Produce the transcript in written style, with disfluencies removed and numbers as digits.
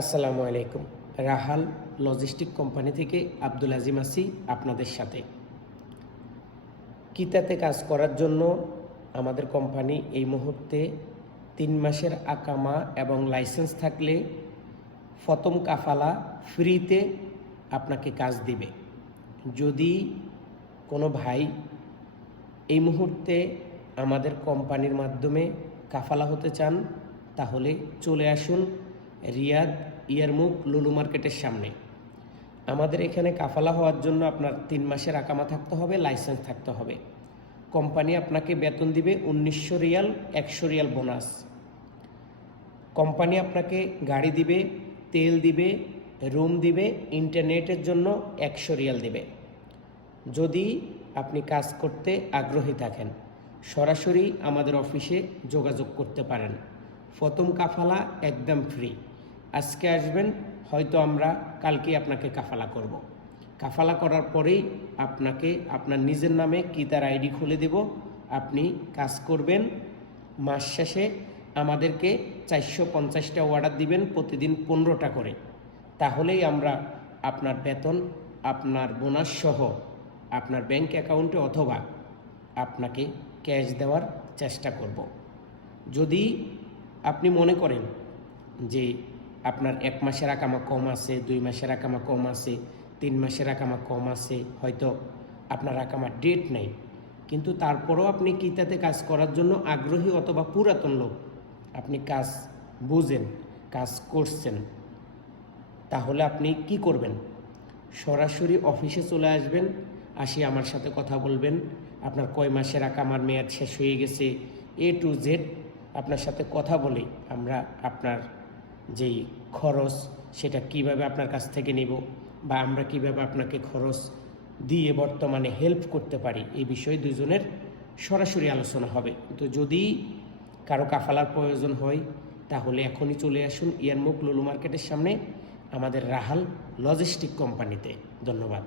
আসসালামু আলাইকুম। রাহাল logistic company থেকে আব্দুল আজিম আছি আপনাদের সাথে। কিতাতে কাজ করার জন্য আমাদের কোম্পানি এই মুহূর্তে 3 মাসের আকামা এবং লাইসেন্স থাকলে প্রথম কাফালা ফ্রিতে আপনাকে কাজ দিবে। যদি কোনো ভাই এই মুহূর্তে আমাদের কোম্পানির মাধ্যমে কাফালা হতে চান তাহলে চলে আসুন রিয়াদ ইয়ারমুক লুলু মার্কেটের সামনে। আমাদের এখানে কাফালা হওয়ার জন্য আপনার 3 মাসের আকামা থাকতে হবে, লাইসেন্স থাকতে হবে। কোম্পানি আপনাকে বেতন দিবে 1900 রিয়াল, 100 রিয়াল বোনাস। কোম্পানি আপনাকে গাড়ি দিবে, তেল দিবে, রুম দিবে, ইন্টারনেটের জন্য 100 রিয়াল দিবে। যদি আপনি কাজ করতে আগ্রহী থাকেন সরাসরি আমাদের অফিসে যোগাযোগ করতে পারেন। প্রথম কাফালা একদম ফ্রি। আজকে আসবেন, হয়তো আমরা কালকে আপনাকে কাফালা করব। কাফালা করার পরেই আপনাকে আপনার নিজের নামে কিতার আইডি খুলে দেব। আপনি কাজ করবেন। মাস শেষে আমাদেরকে 450টা অর্ডার দিবেন, প্রতিদিন 15টা করে। তাহলেই আমরা আপনার বেতন, আপনার বোনাস সহ আপনার ব্যাংক অ্যাকাউন্টে অথবা আপনাকে ক্যাশ দেওয়ার চেষ্টা করব। যদি আপনি মনে করেন যে আপনার 1 মাসের আকামা কম আছে, 2 মাসের আকামা কম আছে, 3 মাসের আকামা কম আছে, হয়তো আপনার আকামার ডেট নেই, কিন্তু তারপরও আপনি কিতাতে কাজ করার জন্য আগ্রহী অথবা পুরাতন লোক, আপনি কাজ বুঝেন, কাজ করছেন, তাহলে আপনি কি করবেন? সরাসরি অফিসে চলে আসবেন, আসি আমার সাথে কথা বলবেন। আপনার কয় মাসের আকামার মেয়াদ শেষ হয়ে গেছে, A to Z আপনার সাথে কথা বলে আমরা আপনার যেই খরচ সেটা কিভাবে আপনার কাছ থেকে নেব বা আমরা কিভাবে আপনাকে খরচ দিয়ে বর্তমানে হেল্প করতে পারি, এই বিষয়ে দুজনের সরাসরি আলোচনা হবে। তো যদি কারো কাফালার প্রয়োজন হয় তাহলে এখনই চলে আসুন ইয়ারমুক লুলু মার্কেটের সামনে আমাদের রাহাল লজিস্টিক কোম্পানিতে। ধন্যবাদ।